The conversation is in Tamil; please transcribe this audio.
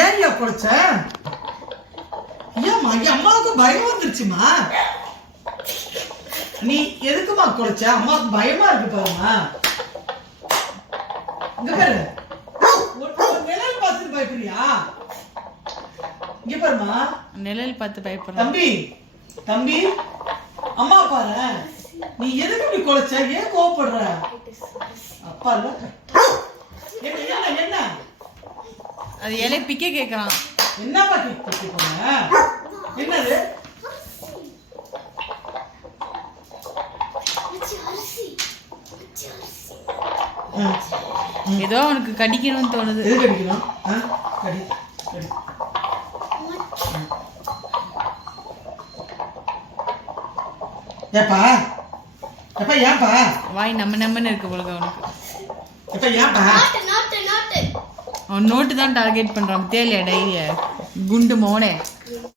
ஏன்யா குலைச்ச? ஏம்மா அம்மாவுக்கு பயம் வந்துருச்சுமா. நீ எதுக்குமா குலைச்ச? அம்மாவுக்கு பயமா இருக்கு பாருமா. இங்க பாரு, நிழல் பார்த்து பயப்படுறியா? இங்க பாருமா, நிழல் பார்த்து பயப்படுற. தம்பி தம்பி, அம்மா பாரு, நீ எதுக்கு இப்படி குலைச்ச? ஏன் கோவப்படுற? அப்பா இல்ல என்ன என்ன அது இலை பிக்க கேட்கறான். என்னப்பா பிக்க போன? என்னது? ஏதோ அவனுக்கு கடிக்கணும்னு தோணுது. எது கடிக்கணும்? கடி கடி. ஏப்பா ஏப்பா ஏப்பா வாய் நம்மன்னு இருக்கு போல அவனுக்கு. ஏப்பா ஏப்பா அவன் நோட்டு தான் டார்கெட் பண்றான். தேலியா டைரிய குண்டு மோனே.